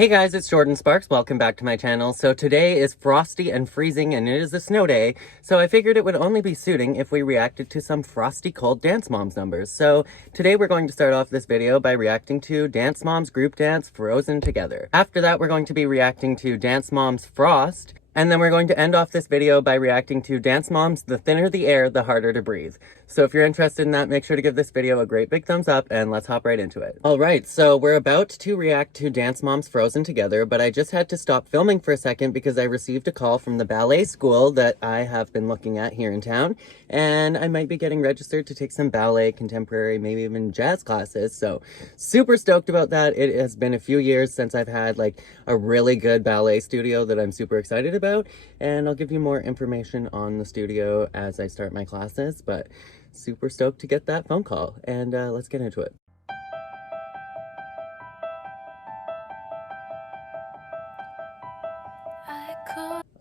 Hey guys, it's Jordan Sparks. Welcome back to my channel. So today is frosty and freezing and it is a snow day. So I figured it would only be suiting if we reacted to some frosty cold Dance Moms numbers. So today we're going to start off this video by reacting to Dance Moms group dance Frozen Together. After that, we're going to be reacting to Dance Moms Frost. And then we're going to end off this video by reacting to Dance Moms, The Thinner the Air, The Harder to Breathe. So if you're interested in that, make sure to give this video a great big thumbs up and let's hop right into it. Alright, so we're about to react to Dance Moms Frozen Together, but I just had to stop filming for a second because I received a call from the ballet school that I have been looking at here in town, and I might be getting registered to take some ballet, contemporary, maybe even jazz classes, so super stoked about that. It has been a few years since I've had like a really good ballet studio that I'm super excited about, and I'll give you more information on the studio as I start my classes, but super stoked to get that phone call, and let's get into it.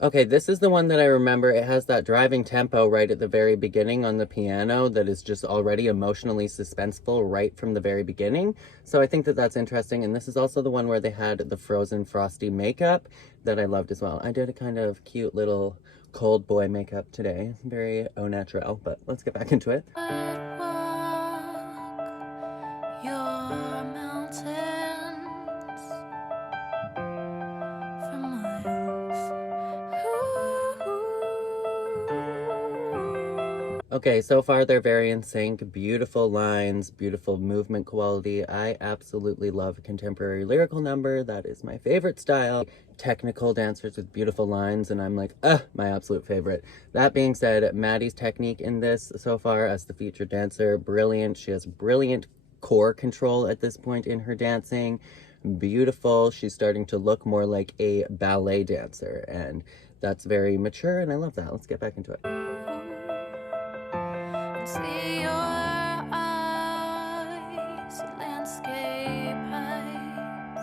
Okay, this is the one that I remember. It has that driving tempo right at the very beginning on the piano that is just already emotionally suspenseful right from the very beginning. So I think that that's interesting. And this is also the one where they had the Frozen Frosty makeup that I loved as well. I did a kind of cute little cold boy makeup today. Very au naturel, but let's get back into it. Okay, so far they're very in sync. Beautiful lines, beautiful movement quality. I absolutely love a contemporary lyrical number. That is my favorite style. Technical dancers with beautiful lines, and I'm like, my absolute favorite. That being said, Maddie's technique in this so far as the featured dancer, brilliant. She has brilliant core control at this point in her dancing. Beautiful. She's starting to look more like a ballet dancer, and that's very mature, and I love that. Let's get back into it. See your eyes, landscape heights,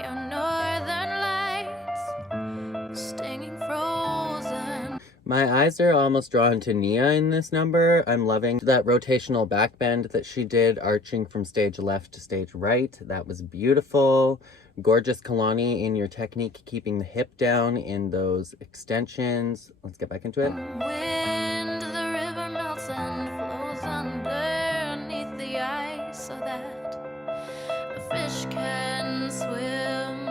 your northern lights, stinging frozen. My eyes are almost drawn to Nia in this number. I'm loving that rotational backbend that she did, arching from stage left to stage right. That was beautiful. Gorgeous Kalani in your technique, keeping the hip down in those extensions. Let's get back into it. Wind, the river melts and flows underneath the ice so that the fish can swim.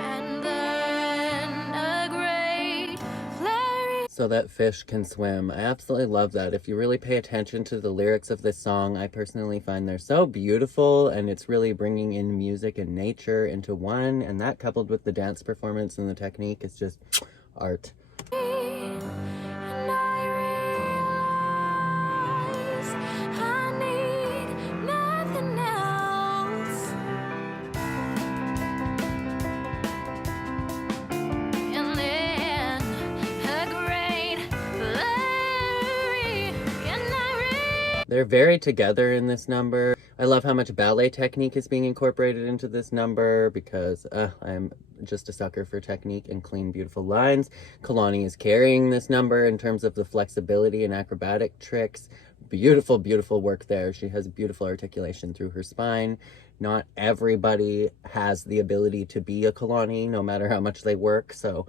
And then a great flurry. So that fish can swim. I absolutely love that. If you really pay attention to the lyrics of this song, I personally find they're so beautiful, and it's really bringing in music and nature into one, and that coupled with the dance performance and the technique is just art. They're very together in this number. I love how much ballet technique is being incorporated into this number because I'm just a sucker for technique and clean, beautiful lines. Kalani is carrying this number in terms of the flexibility and acrobatic tricks. Beautiful, beautiful work there. She has beautiful articulation through her spine. Not everybody has the ability to be a Kalani, no matter how much they work, so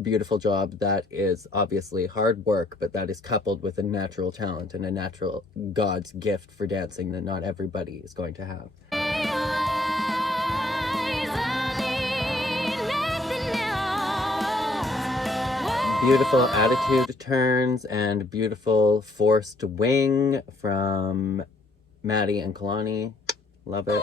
beautiful job. That is obviously hard work, but that is coupled with a natural talent and a natural God's gift for dancing that not everybody is going to have. Beautiful attitude turns and beautiful forced wing from Maddie and Kalani. Love it.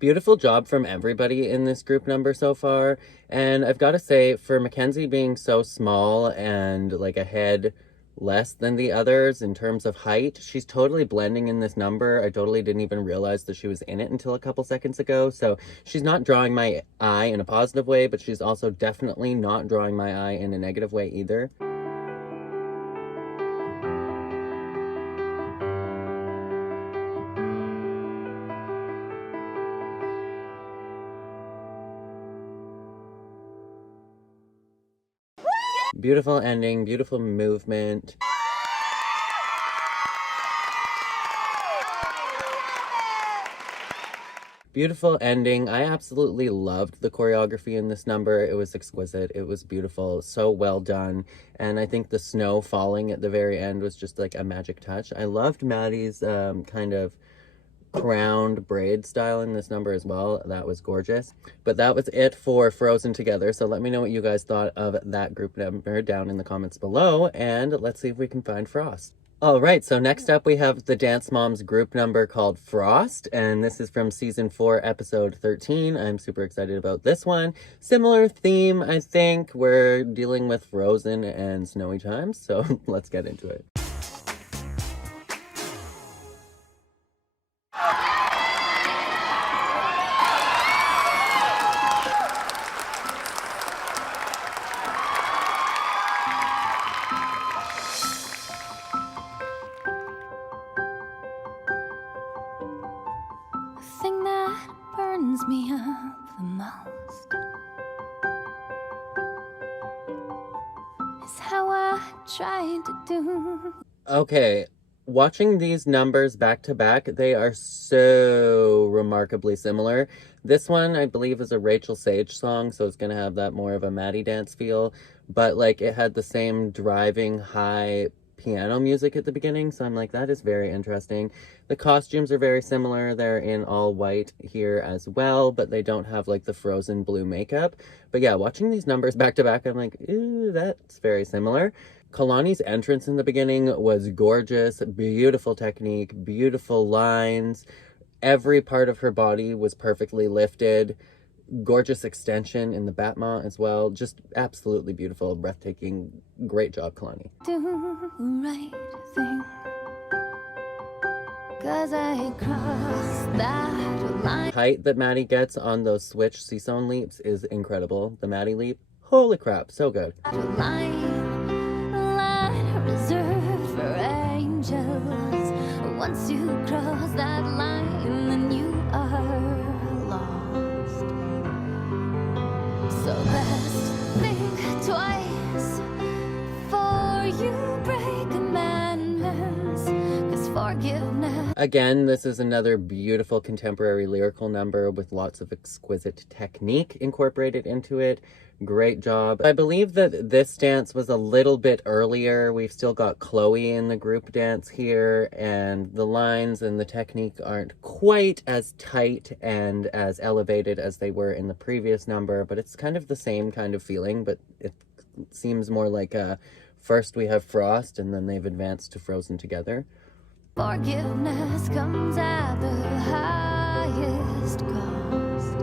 Beautiful job from everybody in this group number so far, and I've got to say, for Mackenzie being so small and like a head less than the others in terms of height, she's totally blending in this number. I totally didn't even realize that she was in it until a couple seconds ago, so she's not drawing my eye in a positive way, but she's also definitely not drawing my eye in a negative way either. Beautiful ending, beautiful movement. Beautiful ending. I absolutely loved the choreography in this number. It was exquisite. It was beautiful. So well done. And I think the snow falling at the very end was just like a magic touch. I loved Maddie's kind of crowned braid style in this number as well. That was gorgeous. But that was it for Frozen Together. So let me know what you guys thought of that group number down in the comments below. And let's see if we can find Frost. All right, so next up we have the Dance Moms group number called Frost, and this is from season 4, episode 13. I'm super excited about this one. Similar theme, I think. We're dealing with frozen and snowy times, so let's get into it. Thing that burns me up the most is how I tried to do. Okay, watching these numbers back to back, they are so remarkably similar. This one, I believe, is a Rachel Sage song, so it's gonna have that more of a Maddie dance feel, but like it had the same driving high piano music at the beginning, so I'm like, that is very interesting. The costumes are very similar. They're in all white here as well, but they don't have like the frozen blue makeup. But yeah, watching these numbers back to back, I'm like, ooh, that's very similar. Kalani's entrance in the beginning was gorgeous, beautiful technique, beautiful lines. Every part of her body was perfectly lifted. Gorgeous extension in the Batma as well. Just absolutely beautiful, breathtaking. Great job, Kalani. Do the right thing, 'cause I crossed that line. Height that Maddie gets on those switch seesaw leaps is incredible. The Maddie leap, holy crap, so good. Line reserved for angels. Once you cross that line, then you are lost. So best think twice before you break commandments, 'cause forgiveness. Again, this is another beautiful contemporary lyrical number with lots of exquisite technique incorporated into it. Great job. I believe that this dance was a little bit earlier. We've still got Chloe in the group dance here, and the lines and the technique aren't quite as tight and as elevated as they were in the previous number, but it's kind of the same kind of feeling, but it seems more like first we have Frost and then they've advanced to Frozen Together. Forgiveness comes at the highest cost.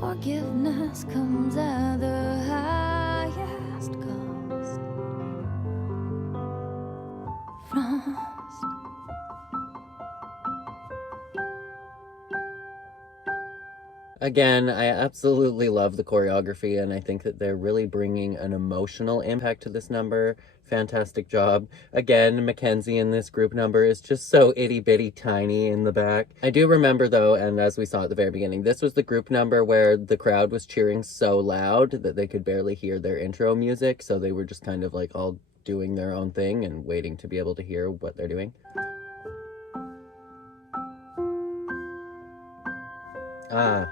Forgiveness comes at the highest cost. Frost. Again, I absolutely love the choreography, and I think that they're really bringing an emotional impact to this number. Fantastic job. Again, Mackenzie in this group number is just so itty-bitty tiny in the back. I do remember, though, and as we saw at the very beginning, this was the group number where the crowd was cheering so loud that they could barely hear their intro music, so they were just kind of like all doing their own thing and waiting to be able to hear what they're doing. Ah.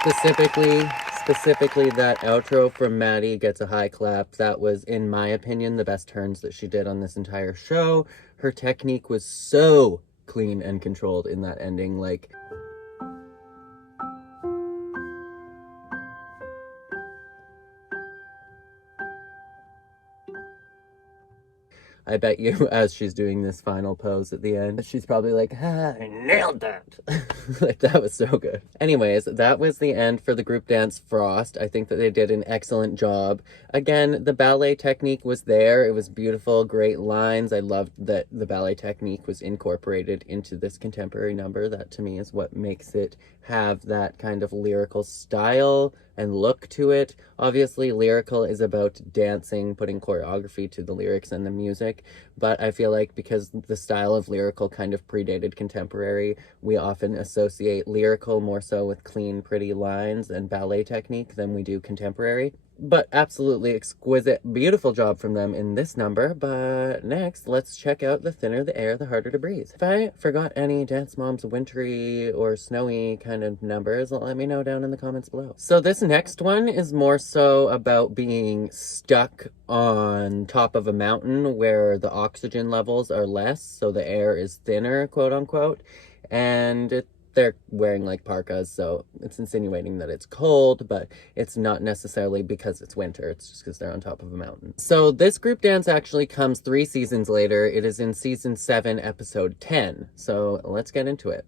Specifically that outro from Maddie gets a high clap. That was, in my opinion, the best turns that she did on this entire show. Her technique was so clean and controlled in that ending. Like, I bet you, as she's doing this final pose at the end, she's probably like, ah, I nailed that. Like, that was so good. Anyways, that was the end for the group dance Frost. I think that they did an excellent job. Again, the ballet technique was there. It was beautiful, great lines. I loved that the ballet technique was incorporated into this contemporary number. That, to me, is what makes it have that kind of lyrical style and look to it. Obviously, Lyrical is about dancing, putting choreography to the lyrics and the music, but I feel like because the style of Lyrical kind of predated Contemporary, we often associate Lyrical more so with clean, pretty lines and ballet technique than we do Contemporary. But absolutely exquisite, beautiful job from them in this number. But next, let's check out The Thinner the Air, the Harder to Breathe. If I forgot any Dance Moms wintry or snowy kind of numbers, let me know down in the comments below. So this next one is more so about being stuck on top of a mountain where the oxygen levels are less, so the air is thinner, quote unquote, and they're wearing like parkas, so it's insinuating that it's cold, but it's not necessarily because it's winter. It's just because they're on top of a mountain. So this group dance actually comes 3 seasons later. It is in season 7, episode 10. So let's get into it.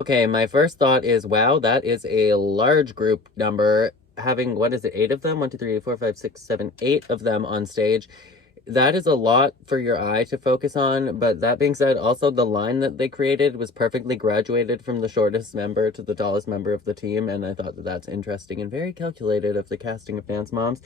Okay, my first thought is, wow, that is a large group number. Having, what is it, 8 of them? 1, 2, 3, 4, 5, 6, 7, 8 of them on stage. That is a lot for your eye to focus on, but that being said, also the line that they created was perfectly graduated from the shortest member to the tallest member of the team, and I thought that that's interesting and very calculated of the casting of Dance Moms.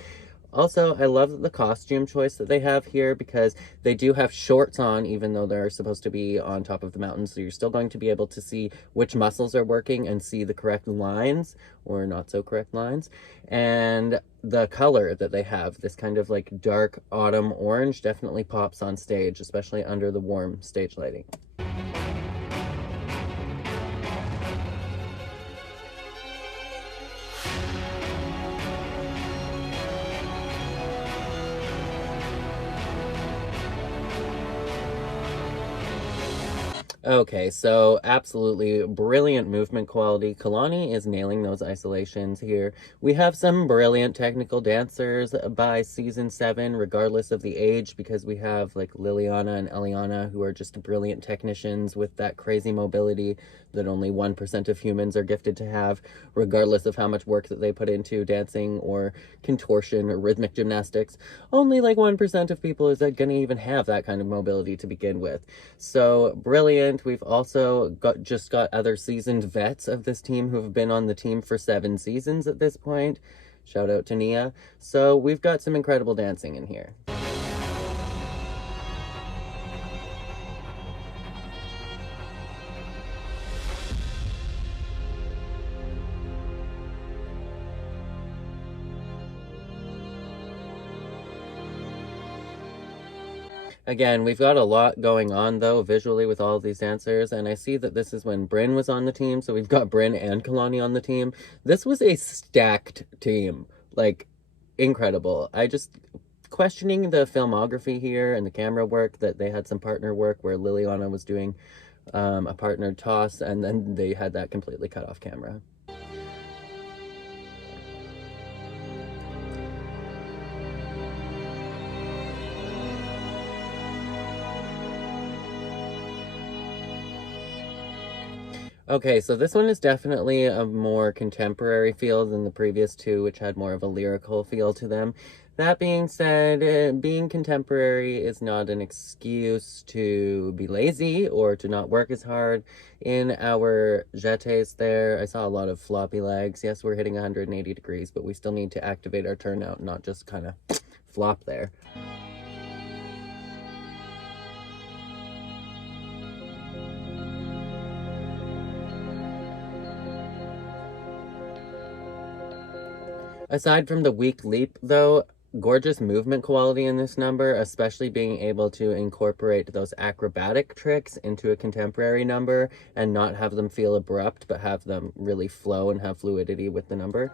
Also, I love the costume choice that they have here because they do have shorts on even though they're supposed to be on top of the mountain, so you're still going to be able to see which muscles are working and see the correct lines or not so correct lines. And the color that they have, this kind of like dark autumn orange, definitely pops on stage, especially under the warm stage lighting. Okay, so absolutely brilliant movement quality. Kalani is nailing those isolations here. We have some brilliant technical dancers by season 7, regardless of the age, because we have like Liliana and Eliana, who are just brilliant technicians with that crazy mobility that only 1% of humans are gifted to have, regardless of how much work that they put into dancing or contortion or rhythmic gymnastics. Only like 1% of people is gonna even have that kind of mobility to begin with. So brilliant. We've also just got other seasoned vets of this team who have been on the team for 7 seasons at this point. Shout out to Nia. So we've got some incredible dancing in here. Again, we've got a lot going on, though, visually with all of these dancers, and I see that this is when Bryn was on the team, so we've got Bryn and Kalani on the team. This was a stacked team. Like, incredible. I just... questioning the filmography here and the camera work, that they had some partner work where Liliana was doing a partnered toss, and then they had that completely cut off camera. Okay, so this one is definitely a more contemporary feel than the previous 2, which had more of a lyrical feel to them. That being said, being contemporary is not an excuse to be lazy or to not work as hard. In our jetés there, I saw a lot of floppy legs. Yes, we're hitting 180 degrees, but we still need to activate our turnout, not just kind of flop there. Aside from the weak leap, though, gorgeous movement quality in this number, especially being able to incorporate those acrobatic tricks into a contemporary number and not have them feel abrupt, but have them really flow and have fluidity with the number.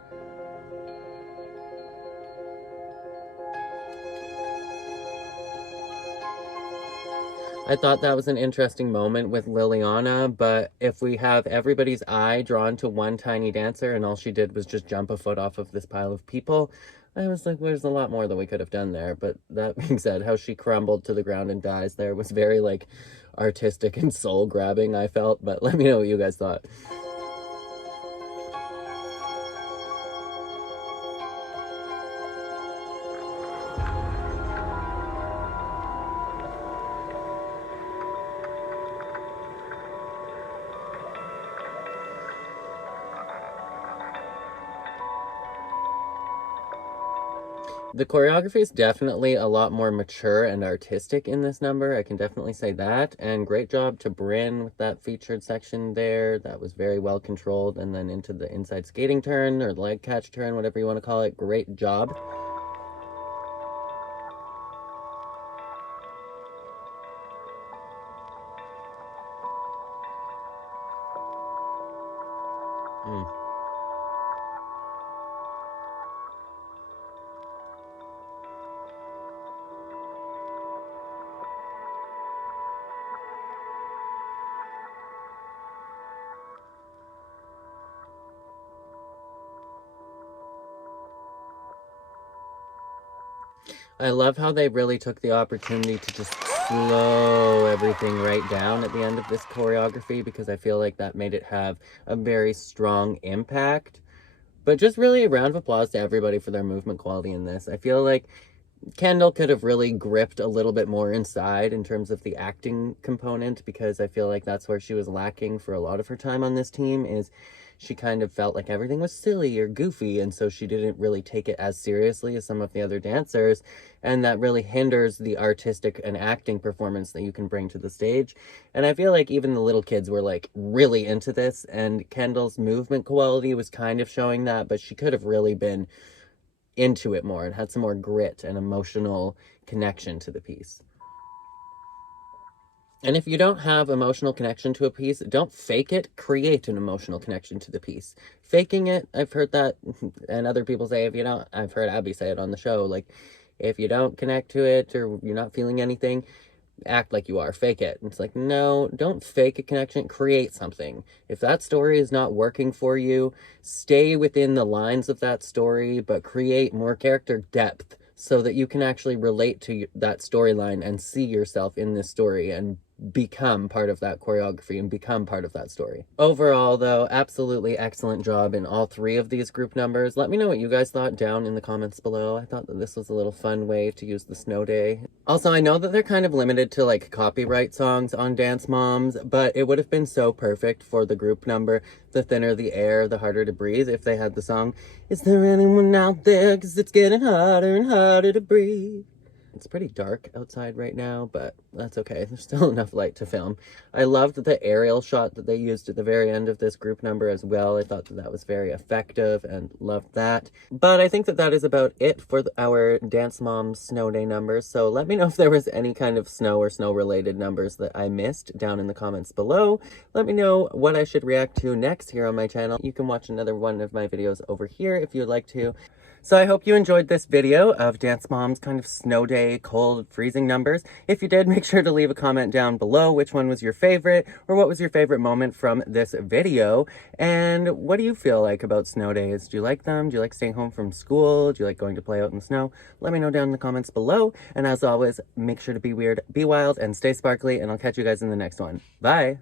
I thought that was an interesting moment with Liliana, but if we have everybody's eye drawn to one tiny dancer and all she did was just jump a foot off of this pile of people, I was like, there's a lot more that we could have done there. But that being said, how she crumbled to the ground and dies there was very, like, artistic and soul-grabbing, I felt. But let me know what you guys thought. The choreography is definitely a lot more mature and artistic in this number. I can definitely say that. And great job to Bryn with that featured section there. That was very well controlled. And then into the inside skating turn or leg catch turn, whatever you want to call it. Great job. I love how they really took the opportunity to just slow everything right down at the end of this choreography, because I feel like that made it have a very strong impact. But just really a round of applause to everybody for their movement quality in this. I feel like Kendall could have really gripped a little bit more inside in terms of the acting component, because I feel like that's where she was lacking for a lot of her time on this team. Is she kind of felt like everything was silly or goofy, and so she didn't really take it as seriously as some of the other dancers, and that really hinders the artistic and acting performance that you can bring to the stage. And I feel like even the little kids were like really into this, and Kendall's movement quality was kind of showing that, but she could have really been into it more and had some more grit and emotional connection to the piece. And if you don't have emotional connection to a piece, don't fake it, create an emotional connection to the piece. Faking it, I've heard that, and other people say, if you don't, I've heard Abby say it on the show, like, if you don't connect to it or you're not feeling anything, act like you are, fake it. It's like, no, don't fake a connection, create something. If that story is not working for you, stay within the lines of that story, but create more character depth so that you can actually relate to that storyline and see yourself in this story and become part of that choreography and become part of that story. Overall, though, absolutely excellent job in all three of these group numbers. Let me know what you guys thought down in the comments below. I thought that this was a little fun way to use the snow day. Also, I know that they're kind of limited to like copyright songs on Dance Moms, but it would have been so perfect for the group number, The Thinner the Air, The Harder to Breathe, if they had the song, Is There Anyone Out There? 'Cause it's getting harder and harder to breathe. It's pretty dark outside right now, but that's okay. There's still enough light to film. I loved the aerial shot that they used at the very end of this group number as well. I thought that that was very effective and loved that. But I think that that is about it for our Dance Moms Snow Day numbers. So let me know if there was any kind of snow or snow-related numbers that I missed down in the comments below. Let me know what I should react to next here on my channel. You can watch another one of my videos over here if you'd like to. So I hope you enjoyed this video of Dance Mom's kind of snow day, cold, freezing numbers. If you did, make sure to leave a comment down below which one was your favorite, or what was your favorite moment from this video. And what do you feel like about snow days? Do you like them? Do you like staying home from school? Do you like going to play out in the snow? Let me know down in the comments below. And as always, make sure to be weird, be wild, and stay sparkly, and I'll catch you guys in the next one. Bye!